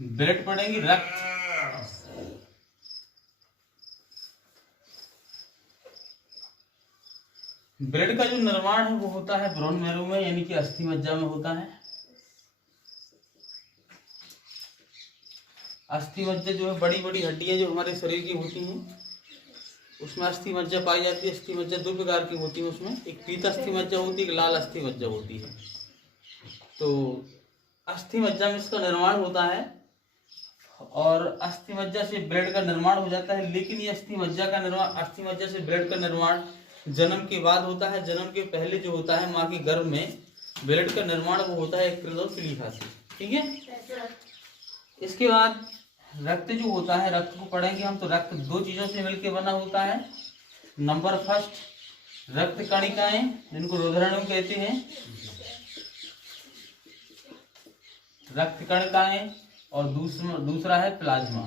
Blood पढ़ेंगे रक्त। Blood का जो निर्माण है वो होता है बोन मैरो में, यानी कि अस्थि मज्जा में होता है। अस्थि मज्जा जो है बड़ी बड़ी हड्डियां जो हमारे शरीर की होती हैं उसमें अस्थि मज्जा पाई जाती है। अस्थि मज्जा दो प्रकार की होती है, उसमें एक पीत अस्थि मज्जा होती है, एक लाल अस्थि मज्जा होती है। तो अस्थि मज्जा में इसका निर्माण होता है और अस्थि मज्जा से ब्लड का निर्माण हो जाता है। लेकिन ये अस्थि मज्जा से ब्लड का निर्माण जन्म के बाद होता है। जन्म के पहले जो होता है माँ के गर्भ में ब्लड का निर्माण वो होता है एक और प्लीहा से। ठीक है। इसके बाद रक्त जो होता है, रक्त को पढ़ेंगे हम। तो रक्त दो चीजों से मिलकर बना होता है। नंबर फर्स्ट, रक्त कणिकाएं जिनको रोधाणु कहते हैं, रक्त कणिकाएं, और दूसरा है प्लाज्मा,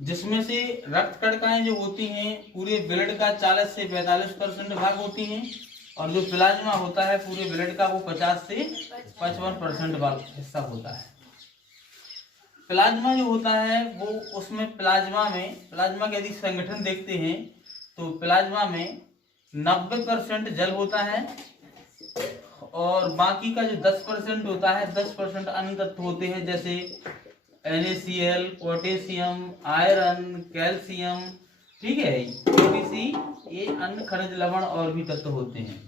जिसमें से रक्त कणिकाएं जो होती हैं पूरे ब्लड का 40 से 45% भाग होती हैं, और जो प्लाज्मा होता है पूरे ब्लड का वो 50 से 55% भाग हिस्सा होता है। प्लाज्मा जो होता है वो उसमें प्लाज्मा का यदि संगठन देखते हैं तो प्लाज्मा में 90% जल होता है और बाकी का जो 10% होता है 10% अन्य तत्व होते हैं, जैसे NaCl, पोटेशियम, आयरन, कैल्शियम, ठीक है, ABC, ये अन्य खनिज लवण और भी तत्व होते हैं।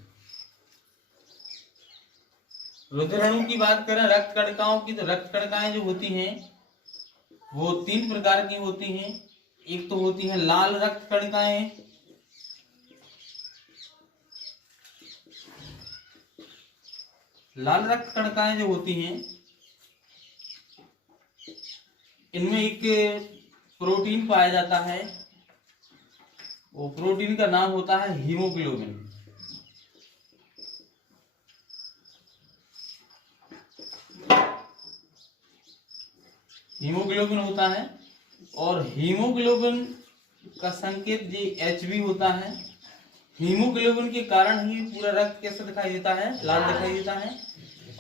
रुधिराणु की बात करें रक्त कणिकाओं की, तो रक्त कणिकाएं जो होती हैं वो 3 प्रकार की होती हैं। एक तो होती है लाल रक्त कणिकाएं, लाल रक्त कणिकाएं जो होती हैं इनमें एक प्रोटीन पाया जाता है, वो प्रोटीन का नाम होता है हीमोग्लोबिन। हीमोग्लोबिन होता है और हीमोग्लोबिन का संकेत जो Hb होता है। हीमोग्लोबिन के कारण ही पूरा रक्त कैसा दिखाई देता है, लाल दिखाई देता है।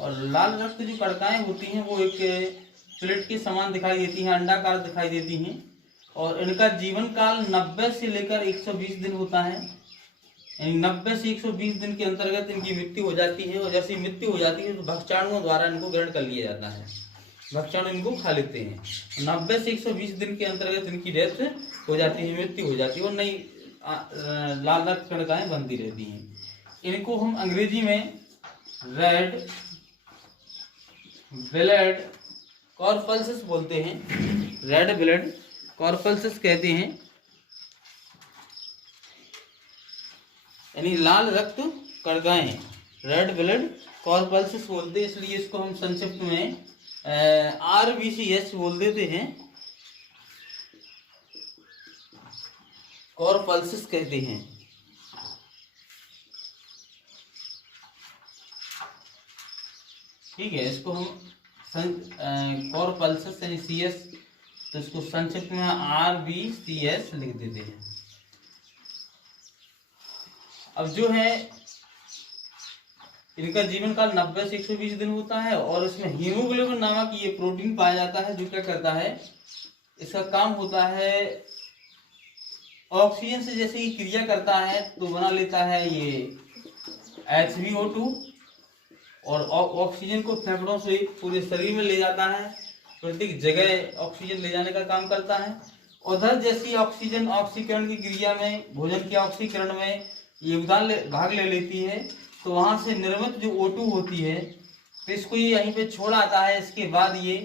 और लाल रक्त जो कणिकाएं होती हैं वो एक प्लेट के समान दिखाई देती हैं, अंडाकार दिखाई देती हैं, और इनका जीवन काल 90 से लेकर 120 दिन होता है। यानी 90 से 120 दिन के अंतर्गत इनकी मृत्यु हो जाती है, और जैसी मृत्यु हो जाती है तो भक्षाणुओं द्वारा इनको ग्रहण कर लिया जाता है, भक्षाणु इनको खा लेते हैं। 90 से 120 दिन के अंतर्गत इनकी डेथ हो जाती है, मृत्यु हो जाती है, और नई लाल रक्त कणिकाएं बनती रहती हैं। इनको हम अंग्रेजी में रेड ब्लड कॉर्पल्सेस बोलते हैं, रेड ब्लड कॉर्पल्सेस कहते हैं, यानी लाल रक्त कणिकाएं, रेड ब्लड कॉर्पल्सेस बोलते हैं। इसलिए इसको हम संक्षिप्त में RBCS बोल देते हैं, कॉर्पल्सेस कहते हैं। ठीक है, इसको हम कॉर्पल्सेस यानी CS, तो इसको संक्षिप्त में RBCS लिख देते हैं। अब जो है इनका जीवन काल 90 से 120 दिन होता है, और इसमें हीमोग्लोबिन नामक ये प्रोटीन पाया जाता है जो क्या करता है, इसका काम होता है ऑक्सीजन से जैसे ही क्रिया करता है तो बना लेता है ये HbO2, और ऑक्सीजन को फेफड़ों से पूरे शरीर में ले जाता है, प्रत्येक जगह ऑक्सीजन ले जाने का काम करता है। उधर जैसी ऑक्सीजन ऑक्सीकरण की क्रिया में, भोजन के ऑक्सीकरण में योगदान भाग ले लेती है, तो वहां से निर्मित जो O2 होती है तो इसको ये यहीं पे छोड़ आता है। इसके बाद ये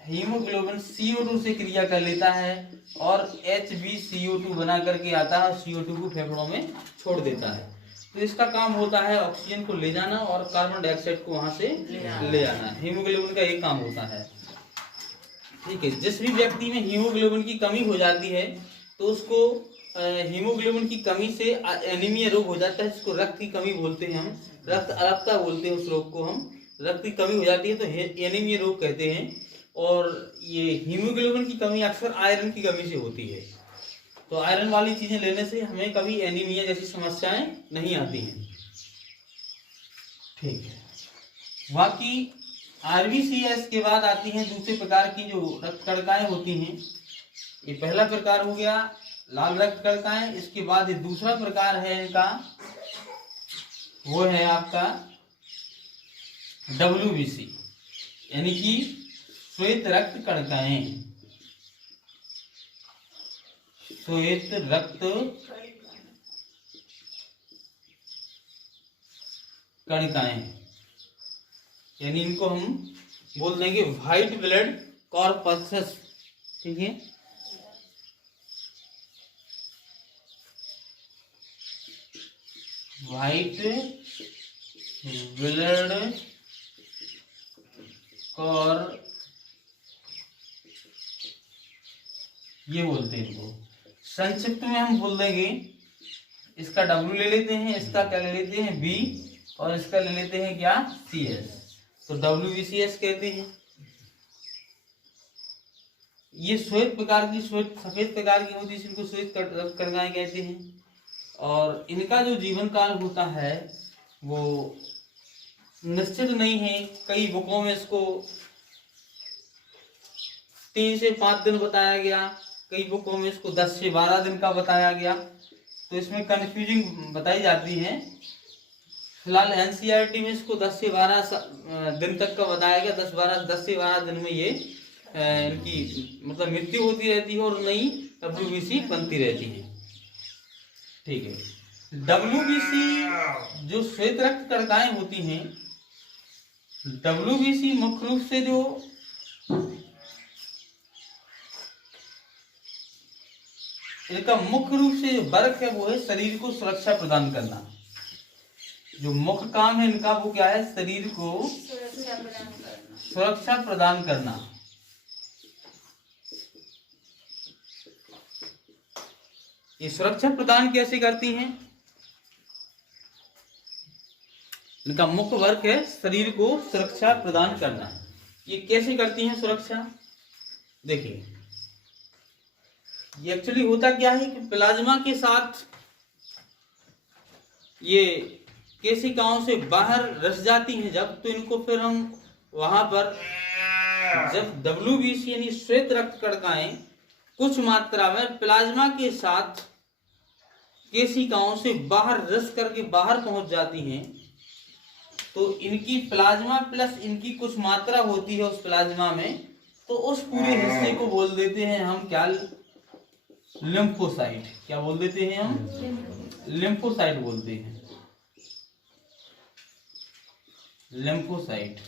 हीमोग्लोबिन CO2 से क्रिया कर लेता है और HbCO2 बना करके आता है, CO2 को फेफड़ों में छोड़ देता है। तो इसका काम होता है ऑक्सीजन को ले जाना और कार्बन डाइऑक्साइड को वहां से ले आना। हीमोग्लोबिन का ये काम होता है। ठीक है, जिस भी व्यक्ति में हीमोग्लोबिन की कमी हो जाती है तो उसको हीमोग्लोबिन की कमी से एनीमिया रोग हो जाता है, जिसको रक्त की कमी बोलते हैं हम, रक्त अल्पता बोलते हैं उस रोग को हम। रक्त की कमी हो जाती है तो एनीमिया रोग कहते हैं। और ये हीमोग्लोबिन की कमी अक्सर आयरन की कमी से होती है, तो आयरन वाली चीजें लेने से हमें कभी एनीमिया जैसी समस्याएं नहीं आती हैं। ठीक है, बाकी आरबीसीएस के बाद आती हैं दूसरे प्रकार की जो रक्त कणिकाएं होती हैं। ये पहला प्रकार हो गया लाल रक्त कणिकाएं। इसके बाद ये दूसरा प्रकार है इनका, वो है आपका WBC यानी कि श्वेत रक्त कणिकाएं। श्वेत रक्त कणिकाएं यानी इनको हम बोल देंगे व्हाइट ब्लड कॉर्पसेस। ठीक है, व्हाइट ब्लड कॉर ये बोलते हैं इनको। संक्षिप्त में हम बोल देंगे, इसका W ले लेते हैं, इसका क्या ले लेते हैं B, और इसका ले लेते हैं क्या CS, तो WBCS कहते हैं। ये श्वेत प्रकार की, श्वेत सफेद प्रकार की होती है, इनको श्वेत कणिकाएं कहते हैं। और इनका जो जीवन काल होता है वो निश्चित नहीं है। कई बुकों में इसको 3 से 5 दिन बताया गया, कई बुकों में इसको 10 से 12 दिन का बताया गया, तो इसमें कंफ्यूजिंग बताई जाती है। फिलहाल एनसीईआरटी में इसको 10 से 12 दिन तक का बताया गया। 10 से 12 दिन में ये इनकी मतलब मृत्यु होती रहती है और नई WBC बनती रहती है। ठीक है, WBC जो श्वेत रक्त कणिकाएं होती हैं, WBC मुख्य रूप से जो इनका मुख्य रूप से जो वर्क है वो है शरीर को सुरक्षा प्रदान करना। जो मुख्य काम है इनका वो क्या है, शरीर को सुरक्षा प्रदान करना। ये सुरक्षा प्रदान कैसे करती हैं? इनका मुख्य वर्क है शरीर को सुरक्षा प्रदान करना। ये कैसे करती हैं सुरक्षा? देखिए, ये एक्चुअली होता क्या है कि प्लाज्मा के साथ ये केशिकाओं से बाहर रस जाती हैं जब, तो इनको फिर हम वहां पर जब WBC यानी श्वेत रक्त कणिकाएं कुछ मात्रा में प्लाज्मा के साथ केशिकाओं से बाहर रस करके बाहर पहुंच जाती हैं, तो इनकी प्लाज्मा प्लस इनकी कुछ मात्रा होती है उस प्लाज्मा में, तो उस पूरे हिस्से को बोल देते हैं हम क्या, लिम्फोसाइट। क्या बोल देते हैं हम? लिम्फोसाइट बोलते हैं, लिम्फोसाइट।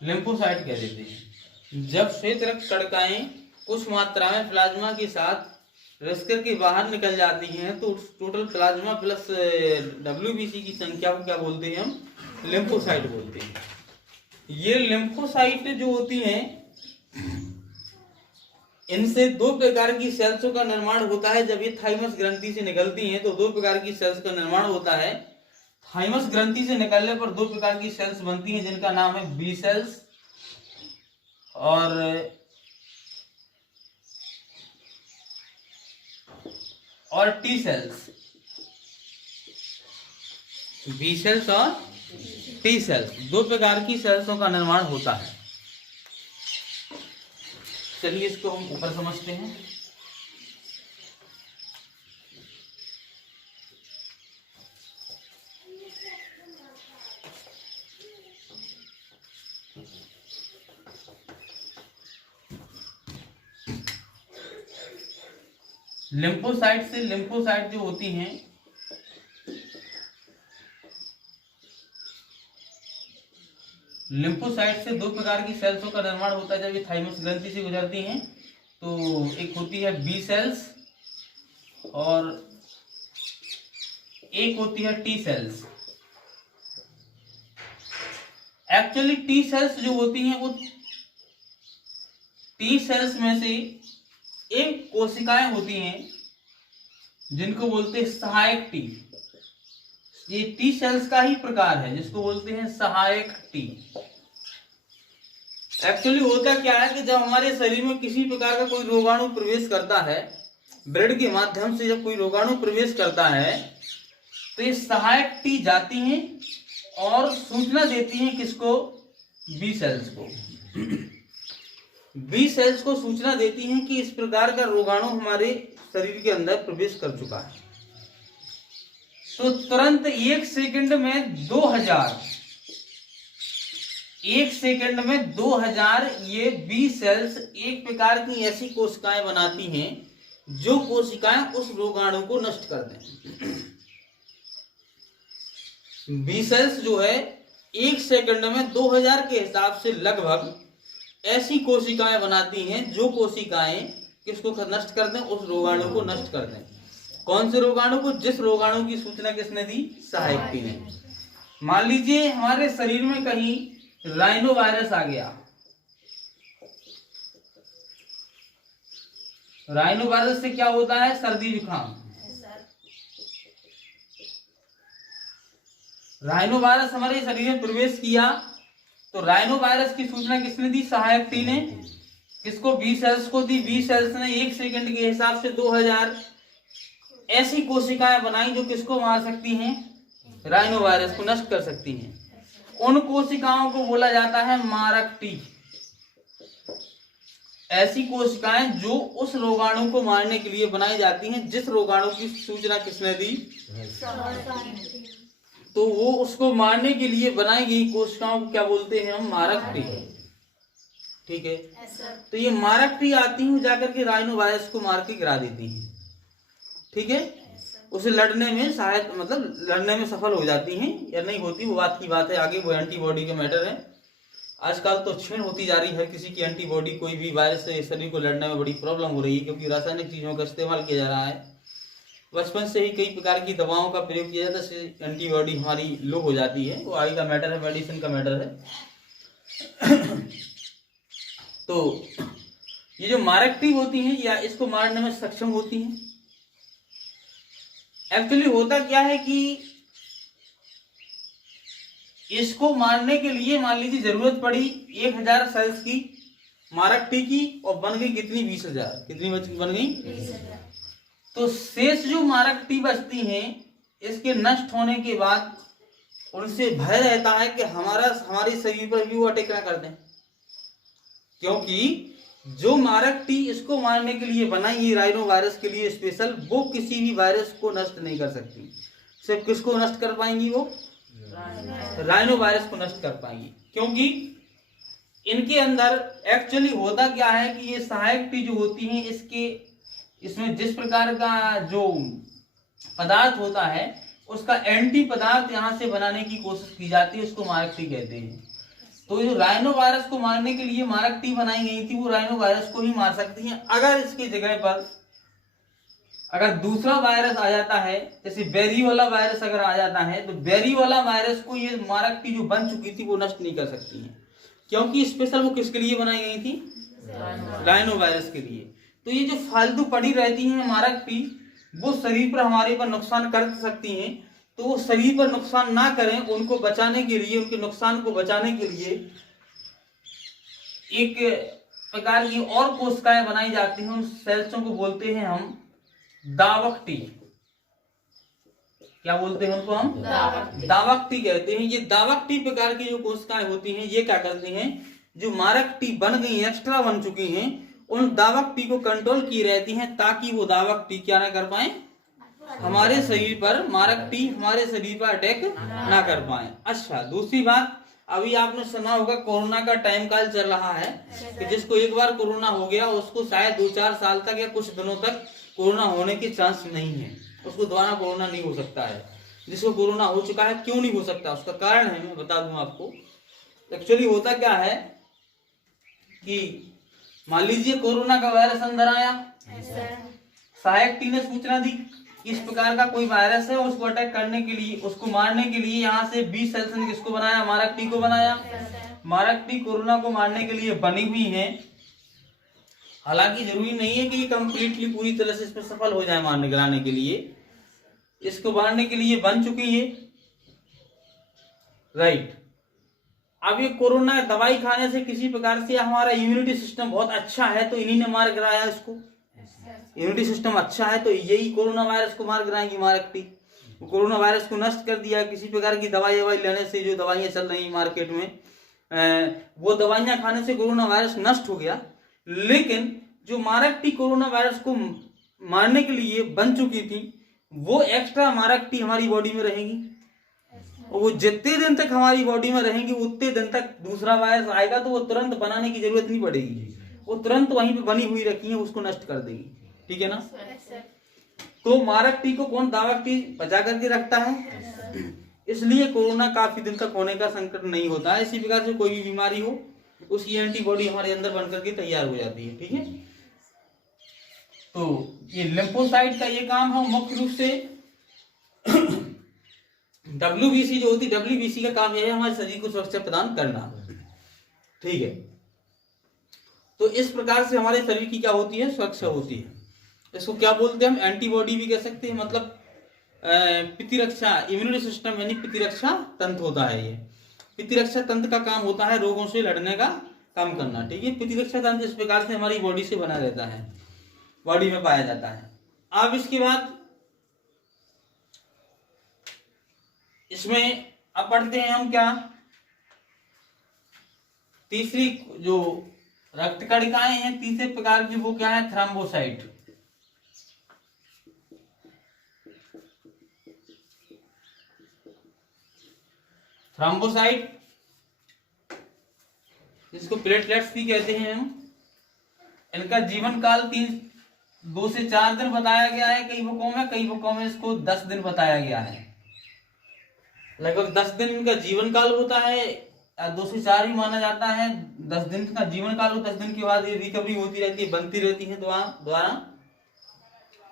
लिम्फोसाइट कह देते हैं। जब श्वेत रक्त कणिकाएं कुछ मात्रा में प्लाज्मा के साथ रस करके बाहर निकल जाती हैं, तो टोटल प्लाज्मा प्लस WBC की संख्या को क्या बोलते हैं हम? लिम्फोसाइट बोलते हैं। ये लिम्फोसाइट जो होती हैं, इनसे 2 प्रकार की सेल्सों का निर्माण होता है। जब ये थाइमस ग्रंथि से निकलती हैं तो 2 प्रकार की सेल्स का निर्माण होता है। थाइमस ग्रंथि से निकलने पर 2 प्रकार की सेल्स बनती हैं जिनका नाम है B सेल्स और T सेल्स। B सेल्स और T सेल्स 2 प्रकार की सेल्सों का निर्माण होता है। चलिए इसको हम ऊपर समझते हैं। लिम्फोसाइट से, लिम्फोसाइट जो होती हैं लिम्फोसाइट से 2 प्रकार की सेल्सों का निर्माण होता है जब ये थाइमस ग्रंथि से गुजरती हैं। तो एक होती है B सेल्स और एक होती है T cells. Actually T cells जो होती हैं वो T सेल्स में से एक कोशिकाएं होती हैं जिनको बोलते हैं सहायक T। ये T सेल्स का ही प्रकार है जिसको बोलते हैं सहायक T। एक्चुअली होता क्या है कि जब हमारे शरीर में किसी प्रकार का कोई रोगाणु प्रवेश करता है, ब्लड के माध्यम से जब कोई रोगाणु प्रवेश करता है तो ये सहायक टी जाती हैं और सूचना देती हैं किसको? बी सेल्स को। बी सेल्स को सूचना देती हैं कि इस प्रकार का रोगाणु हमारे शरीर के अंदर प्रवेश कर चुका है। तो तुरंत 1 सेकंड में 2000 ये बी सेल्स एक प्रकार की ऐसी कोशिकाएं बनाती हैं जो कोशिकाएं उस रोगाणु को नष्ट कर दें। बी सेल्स जो है 1 सेकंड में 2000 के हिसाब से लगभग ऐसी कोशिकाएं बनाती हैं जो कोशिकाएं किसको नष्ट कर दें? उस रोगाणु को नष्ट कर दें। कौन से रोगाणु को? जिस रोगाणु की सूचना किसने दी? सहायक टी ने। मान लीजिए हमारे शरीर में कहीं राइनो वायरस आ गया। राइनो वायरस से क्या होता है? सर्दी जुकाम। राइनो वायरस हमारे शरीर में प्रवेश किया तो राइनो वायरस की सूचना किसने दी? सहायक टी ने। किसको? बी सेल्स को दी। बी सेल्स ने 1 सेकंड के हिसाब से 2000 ऐसी कोशिकाएं बनाई जो किसको मार सकती हैं? राइनो वायरस को नष्ट कर सकती हैं। उन कोशिकाओं को बोला जाता है मारक टी। ऐसी कोशिकाएं जो उस रोगाणु को मारने के लिए बनाई जाती हैं जिस रोगाणु की सूचना किसने दी? तो वो उसको मारने के लिए बनाई गई कोशिकाओं को क्या बोलते हैं हम? मारक टी। ठीक है। तो ये मारक टी आती हैं जाकर के राइनो वायरस को मार के गिरा देती हैं। ठीक है। उसे लड़ने में सहायता, मतलब लड़ने में सफल हो जाती हैं या नहीं होती वो बात की बात है आगे, वो एंटीबॉडी का मैटर है। आजकल तो छीण होती जा रही है किसी की एंटीबॉडी, कोई भी वायरस से शरीर को लड़ने में बड़ी प्रॉब्लम हो रही है क्योंकि रासायनिक चीजों का इस्तेमाल किया जा रहा है। बचपन से ही कई प्रकार की दवाओं का प्रयोग किया जाता है, इससे एंटीबॉडी हमारी लो हो जाती है। वो आगे का मैटर है, मेडिसिन का मैटर है। तो ये जो मारक टी होती हैं या इसको मारने में सक्षम होती हैं। एक्चुअली होता क्या है कि इसको मारने के लिए मान लीजिए जरूरत पड़ी 1000 सेल्स की मारक टी की और बन गई कितनी? 20,000। कितनी बन गई? 20,000। तो शेष जो मारक टी बचती हैं इसके नष्ट होने के बाद उनसे भय रहता है कि हमारे शरीर पर भी वो अटैक ना कर दें, क्योंकि जो मारक टी इसको मारने के लिए बनाई है राइनो वायरस के लिए स्पेशल, वो किसी भी वायरस को नष्ट नहीं कर सकती। सिर्फ किसको नष्ट कर पाएंगी? वो राइनो वायरस को नष्ट कर पाएंगी, क्योंकि इनके अंदर एक्चुअली होता क्या है कि ये सहायक टी जो होती हैं इसमें जिस प्रकार का जो पदार्थ होता है उसका एंटी पदार्थ यहाँ से बनाने की कोशिश की जाती है, उसको मारक टी कहते हैं। तो जो राइनो वायरस को मारने के लिए मारक टी बनाई गई थी वो राइनो वायरस को ही मार सकती हैं। अगर इसकी जगह पर अगर दूसरा वायरस आ जाता है, जैसे बेरी वाला वायरस अगर आ जाता है, तो बेरी वाला वायरस को ये मारक टी जो बन चुकी थी वो नष्ट नहीं कर सकती है, क्योंकि स्पेशल वो किसके लिए बनाई गई थी? राइनो वायरस के लिए। तो ये जो फालतू पड़ी रहती है मारक टी वो शरीर पर हमारे पर नुकसान कर सकती हैं। तो वो शरीर पर नुकसान ना करें, उनको बचाने के लिए, उनके नुकसान को बचाने के लिए एक प्रकार की और कोशिकाएं बनाई जाती हैं। उन सेल्सों को बोलते हैं हम दावक टी। क्या बोलते हैं उनको? हम दावक टी कहते हैं। ये दावक टी प्रकार की जो कोशिकाएं होती हैं ये क्या करती हैं? जो मारक टी बन गई, एक्स्ट्रा बन चुकी हैं, उन दावक टी को कंट्रोल की रहती हैं ताकि वो दावक टी क्या ना कर पाए? हमारे शरीर पर मारक टी हमारे शरीर पर अटैक ना कर पाए। अच्छा, दूसरी बात, अभी आपने सुना होगा कोरोना का टाइम काल चल रहा है कि जिसको एक बार कोरोना हो गया उसको शायद 2-4 साल तक या कुछ दिनों तक कोरोना होने के चांस नहीं है, उसको दोबारा कोरोना नहीं हो सकता है। जिसको कोरोना हो चुका है क्यों नहीं हो सकता, उसका कारण है, मैं बता दूं आपको। एक्चुअली होता क्या है कि मान लीजिए कोरोना का वायरस अंदर आया, सहायक टी ने सूचना दी इस प्रकार का कोई वायरस है, उसको अटैक करने के लिए, उसको मारने के लिए यहाँ से बी सेल्स ने किसको बनाया? मारक टी को बनाया। मारक टी कोरोना को मारने के लिए बनी हुई है। हालांकि जरूरी नहीं है कि ये कंप्लीटली पूरी तरह से इसमें सफल हो जाए मारने गिराने के लिए, इसको मारने के लिए बन चुकी है। राइट। अब ये कोरोना दवाई खाने से किसी प्रकार से हमारा इम्यूनिटी सिस्टम बहुत अच्छा है तो इन्हीं ने मार गिराया इसको। इम्यूनिटी सिस्टम अच्छा है तो यही कोरोना वायरस को मार गिराएंगी मारक टी। कोरोना वायरस को नष्ट कर दिया। किसी प्रकार की दवाई लेने से, जो दवाइयाँ चल रही मार्केट में, वो दवाइयाँ खाने से कोरोना वायरस नष्ट हो गया। लेकिन जो मारक टी कोरोना वायरस को मारने के लिए बन चुकी थी, वो एक्स्ट्रा मारक टी हमारी बॉडी में रहेगी, और वो जितने दिन तक हमारी बॉडी में रहेंगी उतने दिन तक दूसरा वायरस आएगा तो वो तुरंत बनाने की जरूरत नहीं पड़ेगी, वो तुरंत वहीं पे बनी हुई रखी है, उसको नष्ट कर देगी। ठीक है ना? तो मारक टी को कौन दावक टी बचा करके रखता है, इसलिए कोरोना काफी दिन तक होने का संकट नहीं होता है। इसी प्रकार से कोई भी बीमारी हो, उसकी एंटीबॉडी हमारे अंदर बनकर के तैयार हो जाती है। ठीक है? तो ये लिम्फोसाइट का ये काम है मुख्य रूप से। WBC जो होती है, WBC का काम यह है हमारे शरीर को सुरक्षा प्रदान करना। ठीक है? तो इस प्रकार से हमारे शरीर की क्या होती है, सुरक्षा होती है। इसको क्या बोलते हैं हम, एंटीबॉडी भी कह सकते हैं। मतलब प्रतिरक्षा, इम्यूनिटी सिस्टम यानी प्रतिरक्षा तंत्र होता है। ये प्रतिरक्षा तंत्र का काम होता है रोगों से लड़ने का काम करना। ठीक है? प्रतिरक्षा तंत्र इस प्रकार से हमारी बॉडी से बना रहता है, बॉडी में पाया जाता है। अब इसके बाद इसमें अब पढ़ते हैं हम क्या, तीसरी जो रक्त कणिकाएं हैं तीसरे प्रकार की, वो क्या है, थ्रोम्बोसाइट। थ्रोम्बोसाइट जिसको प्लेटलेट्स भी कहते हैं हम, इनका जीवन काल 2 से 4 दिन बताया गया है कई बुकों में इसको 10 दिन बताया गया है। लगभग 10 दिन इनका जीवन काल होता है, 2 से 4 ही माना जाता है। 10 दिन का जीवन काल हो, 10 दिन के बाद ये रिकवरी होती रहती है, बनती रहती है द्वारा।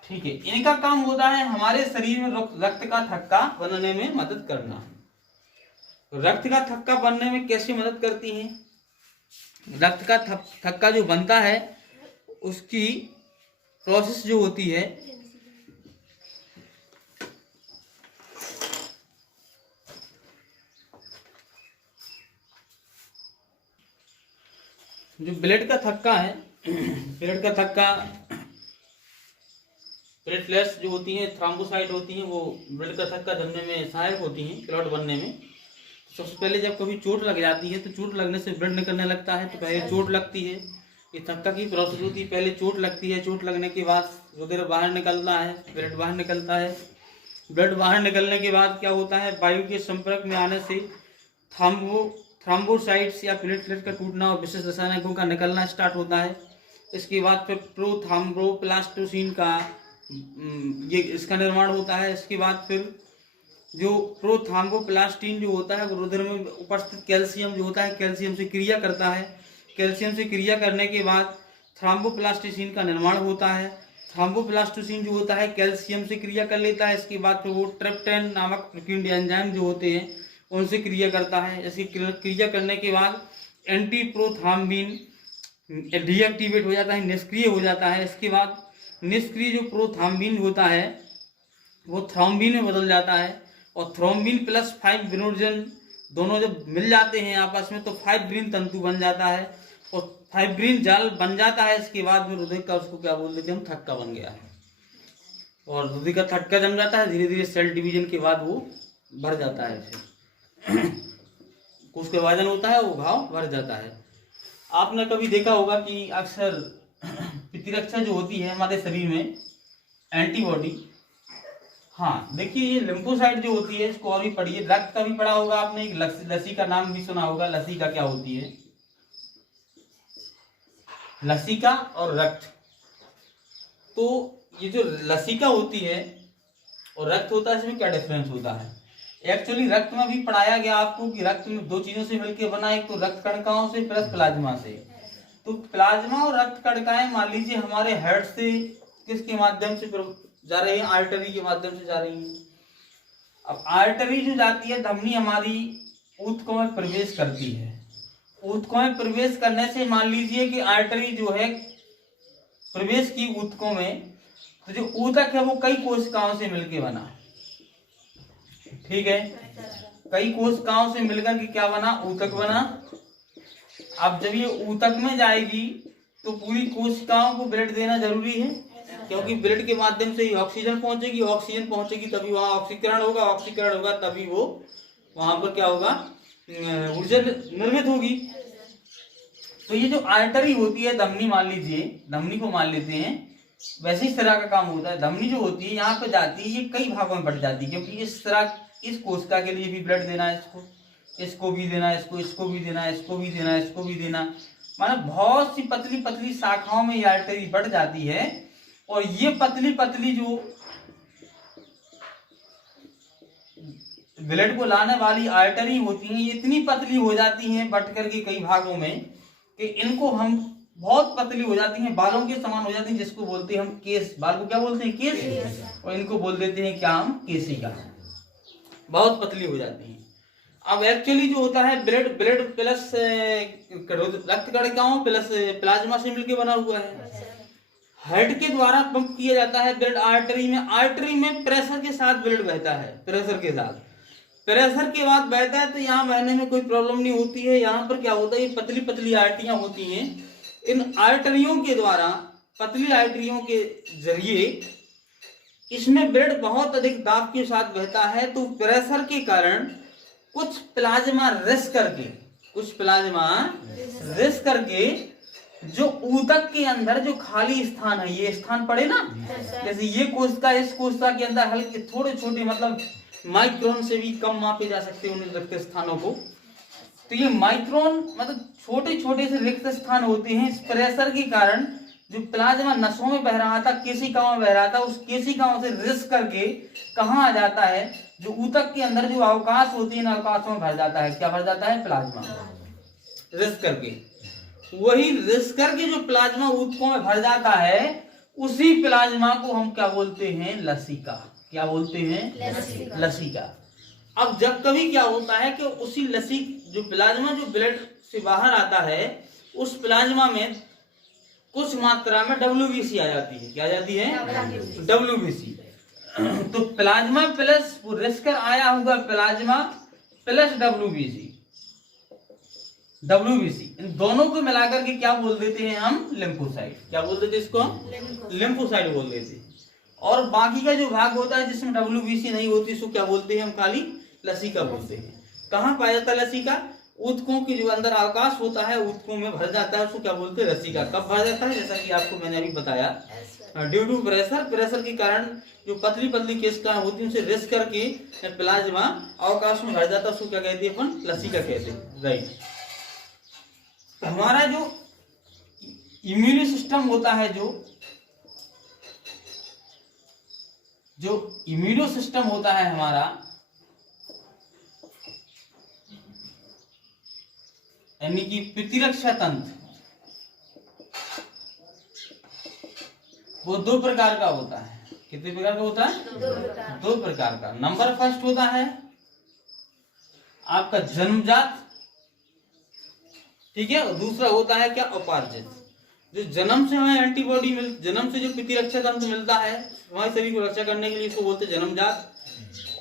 ठीक है? इनका काम होता है हमारे शरीर में रक्त का थक्का बनने में मदद करना। रक्त का थक्का बनने में कैसे मदद करती है? रक्त का थक्का जो बनता है उसकी प्रोसेस जो होती है, जो ब्लड का थक्का है, ब्लड का थक्का, प्लेटलेट्स जो होती हैं, थ्रोम्बोसाइट होती हैं, वो ब्लड का थक्का जमने में सहायक होती हैं, क्लॉट बनने में। सबसे पहले जब कभी चोट लग जाती है तो चोट लगने से ब्लड निकलने लगता है, तो पहले चोट लगती है, ये थक्का की प्रोसेस होती है। पहले चोट लगती है, चोट लगने के बाद रुधिर बाहर निकलता है, ब्लड बाहर निकलता है। ब्लड बाहर निकलने के बाद क्या होता है, वायु के संपर्क में आने से थ्रोम्बोसाइट्स या प्लेटलेट का टूटना और विशेष रासायनिकों का निकलना स्टार्ट होता है। इसके बाद फिर प्रोथ्रोम्बोप्लास्टोसिन का इसका निर्माण होता है। इसके बाद फिर जो प्रोथ्रोम्बोप्लास्टिन जो होता है वो रुधिर में उपस्थित कैल्शियम जो होता है, कैल्शियम से क्रिया करता है। कैल्शियम से क्रिया करने के बाद थ्रोम्बोप्लास्टोसिन का निर्माण होता है। थ्रोम्बोप्लास्टोसिन जो होता है कैल्शियम से क्रिया कर लेता है। इसके बाद फिर वो ट्रिप्टोफैन नामक प्रकीर्णक एंजाइम जो होते हैं उनसे क्रिया करता है। इसकी क्रिया करने के बाद एंटी प्रोथ्रोम्बिन डीएक्टिवेट हो जाता है, निष्क्रिय हो जाता है। इसके बाद निष्क्रिय जो प्रोथ्रोम्बिन होता है वो थ्रोम्बिन में बदल जाता है, और थ्रोम्बिन प्लस फाइब्रिनोजन दोनों जब मिल जाते हैं आपस में तो फाइब्रिन तंतु बन जाता है, और फाइब्रिन जाल बन जाता है। इसके बाद में हृदय का, उसको क्या बोल देते हैं हम, थक्का बन गया है, और हृदय का थक्का जम जाता है। धीरे धीरे सेल डिवीजन के बाद वो भर जाता है, फिर उसके वजन होता है, वो घाव भर जाता है। आपने कभी देखा होगा कि अक्सर प्रतिरक्षा जो होती है हमारे शरीर में, एंटीबॉडी, हाँ देखिए ये लिम्फोसाइट जो होती है इसको और भी पढ़िए। रक्त का भी पढ़ा होगा आपने, एक लसी का नाम भी सुना होगा। लसिका क्या होती है, लसिका और रक्त। तो ये जो लसिका होती है और रक्त होता है, इसमें क्या डिफरेंस होता है? एक्चुअली रक्त में भी पढ़ाया गया आपको कि रक्त में 2 चीजों से मिलकर बना, एक तो रक्त कणिकाओं से प्लस प्लाज्मा से। तो प्लाज्मा और रक्त कणिकाएं मान लीजिए हमारे हेड से किसके माध्यम से जा रही है, आर्टरी के माध्यम से जा रही है। अब आर्टरी जो जाती है, धमनी हमारी ऊतकों में प्रवेश करती है। ऊतकों में प्रवेश करने से मान लीजिए कि आर्टरी जो है प्रवेश की ऊतकों में, तो जो ऊतक है वो कई कोशिकाओं से मिलकर बना। ठीक है, कई कोशिकाओं से मिलकर के क्या बना, ऊतक बना। अब जब ये ऊतक में जाएगी तो पूरी कोशिकाओं को ब्लड देना जरूरी है, क्योंकि ब्लड के माध्यम से ही ऑक्सीजन पहुंचेगी तभी वहां ऑक्सीकरण होगा तभी वो वहां पर क्या होगा, ऊर्जा निर्मित होगी। तो ये जो आर्टरी होती है, धमनी मान लीजिए, धमनी को मान लेते हैं, वैसे इस तरह का काम होता है। धमनी जो होती है यहाँ पे जाती है, ये कई भागों में बट जाती है, क्योंकि इस तरह इस कोशिका के लिए भी ब्लड देना है, इसको भी देना है, इसको भी देना है, इसको भी देना है, इसको भी देना, मतलब बहुत सी पतली पतली शाखाओं में ये आर्टरी बढ़ जाती है। और ये पतली पतली जो ब्लड को लाने वाली आर्टरी होती हैं, ये इतनी पतली हो जाती हैं बट करके कई भागों में, कि इनको हम बहुत पतली हो जाती हैं, बालों के समान हो जाती हैं, जिसको बोलते हैं हम केस। बाल को क्या बोलते हैं? केस। और इनको बोल देते हैं क्या हम? केशिका। बहुत पतली हो जाती हैं। अब एक्चुअली जो होता है ब्लड प्लस रक्त कणिकाओं प्लस प्लाज्मा से मिलकर बना हुआ है। हार्ट के द्वारा पंप किया जाता है ब्लड आर्टरी में। आर्टरी में प्रेशर के साथ ब्लड बहता है, प्रेशर के बाद बहता है, तो यहाँ बहने में कोई प्रॉब्लम नहीं होती है। यहाँ पर क्या होता है, ये पतली पतली आर्टरियां होती हैं, इन आर्टरियों के द्वारा, पतली आर्टरियों के जरिए इसमें ब्लड बहुत अधिक दाब के साथ बहता है। तो प्रेशर के कारण कुछ प्लाज्मा रिस करके जो ऊतक के अंदर जो खाली स्थान है, ये स्थान पड़े ना, जैसे ये कोशिका, इस कोशिका के अंदर हल्के थोड़े छोटे, मतलब माइक्रोन से भी कम मापे जा सकते हैं उन रिक्त स्थानों को। तो ये माइक्रोन मतलब छोटे छोटे से रिक्त स्थान होते हैं। इस प्रेशर के कारण जो प्लाज्मा नसों में बह रहा था, केशिकाओं में बह रहा था, उस केशिकाओं से रिस करके कहाँ आ जाता है, जो ऊतक के अंदर जो अवकाश होती है, इन अवकाशों में भर जाता है। क्या भर जाता है? प्लाज्मा रिस करके। वही रिस करके जो प्लाज्मा ऊतकों में भर जाता है, उसी प्लाज्मा को हम क्या बोलते हैं? लसिका। क्या बोलते हैं? लसिका। अब जब कभी क्या होता है कि उसी जो प्लाज्मा जो ब्लड से बाहर आता है, उस प्लाज्मा में कुछ मात्रा में WBC आ जाती है। क्या आ जाती है? WBC। तो प्लाज्मा प्लस वो रिस कर आया होगा, प्लाज्मा प्लस WBC, इन दोनों को मिलाकर के क्या बोल देते हैं हम? लिम्फोसाइट। क्या बोल देते हैं इसको? लिम्फोसाइट बोल देते हैं। और बाकी का जो भाग होता है जिसमें WBC नहीं होती, इसको क्या बोलते हैं हम? खाली लसिका बोलते हैं। कहाँ पाया जाता है लसिका? ऊतकों की जो अंदर अवकाश होता है, ऊतकों में भर जाता है, उसको क्या बोलते हैं? लसिका। कब भर जाता है? जैसा कि आपको मैंने अभी बताया, ड्यू टू प्रेशर के कारण जो पतली पतली केशिकाएं होती है, उसे रिस करके प्लाज्मा अवकाश में भर जाता है, उसको क्या कहते हैं अपन? लसिका कहते हैं। राइट। हमारा जो इम्यून सिस्टम होता है, जो इम्यूनो सिस्टम होता है हमारा, यानी कि प्रतिरक्षा तंत्र, वो दो प्रकार का होता है। कितने प्रकार का होता है? दो प्रकार का। नंबर फर्स्ट होता है आपका जन्मजात, ठीक है, और दूसरा होता है क्या? उपार्जित। जो जन्म से हमें एंटीबॉडी जन्म से जो प्रतिरक्षा तंत्र मिलता है हमारे शरीर को रक्षा करने के लिए, इसको बोलते हैं जन्मजात।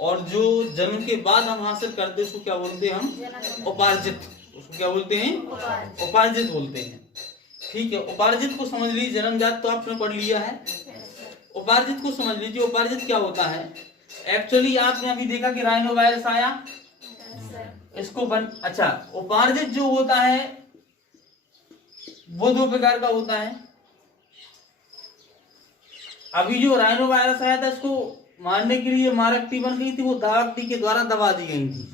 और जो जन्म के बाद हम हासिल करते हैं, उसको क्या बोलते हैं हम? उपार्जित। उसको क्या बोलते हैं? उपार्जित बोलते हैं। ठीक है, उपार्जित को समझ लीजिए। जन्मजात तो आपने पढ़ लिया है, उपार्जित को समझ लीजिए। उपार्जित क्या होता है? एक्चुअली आपने अभी देखा कि राइनो वायरस आया, इसको अच्छा, उपार्जित जो होता है वो दो प्रकार का होता है। अभी जो राइनो वायरस आया था, इसको मारने के लिए मारक टी बन गई थी, वो दावक टी के द्वारा दबा दी गई थी।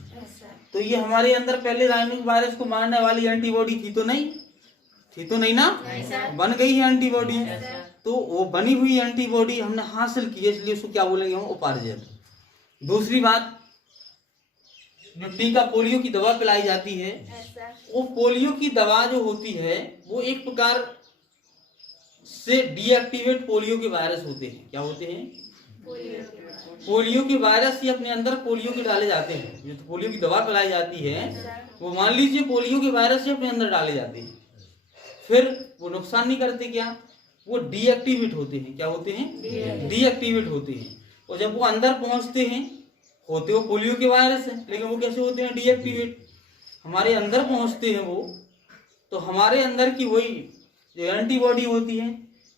तो ये हमारे अंदर पहले राइनो वायरस को मारने वाली एंटीबॉडी थी तो नहीं ना? बन गई है एंटीबॉडी। तो वो बनी हुई एंटीबॉडी हमने हासिल की है, इसलिए उसको क्या बोलेंगे हम? उपार्जित। दूसरी बात, जो टीका पोलियो की दवा पिलाई जाती है, वो पोलियो की दवा जो होती है, वो एक प्रकार से डीएक्टिवेट पोलियो के वायरस होते हैं। क्या होते हैं? पोलियो के वायरस ही अपने अंदर पोलियो के डाले जाते हैं। जो तो पोलियो की दवा पिलाई जाती है, वो मान लीजिए पोलियो के वायरस ही अपने अंदर डाले जाते हैं, फिर वो नुकसान नहीं करते। क्या? वो डीएक्टिवेट होते हैं। क्या होते हैं? डीएक्टिवेट होते हैं। और जब वो अंदर पहुंचते हैं, होते वो पोलियो के वायरस है, लेकिन वो कैसे होते हैं? डीएक्टिवेट। हमारे अंदर पहुंचते हैं वो, तो हमारे अंदर की वही जो एंटीबॉडी होती है,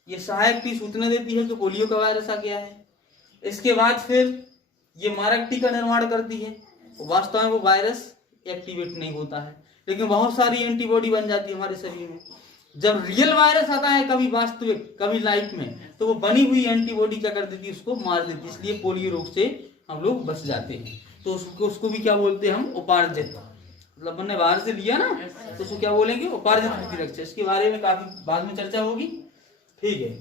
ये सहायक टी सूचना देती है कि पोलियो का वायरस आ गया है। इसके बाद फिर ये मारक टी का निर्माण करती है। वास्तव में वो वायरस एक्टिवेट नहीं होता है, लेकिन बहुत सारी एंटीबॉडी बन जाती है हमारे शरीर में। जब रियल वायरस आता है कभी वास्तविक कभी लाइफ में, तो वो बनी हुई एंटीबॉडी क्या कर देती है, उसको मार देती है। इसलिए पोलियो रोग से हम लोग बच जाते हैं। तो उसको भी क्या बोलते हैं हम, उपार्जित। मतलब हमने बाहर से लिया ना, तो उसको क्या बोलेंगे, उपार्जित प्रतिरक्षा। इसके बारे में काफी बाद में चर्चा होगी, ठीक है।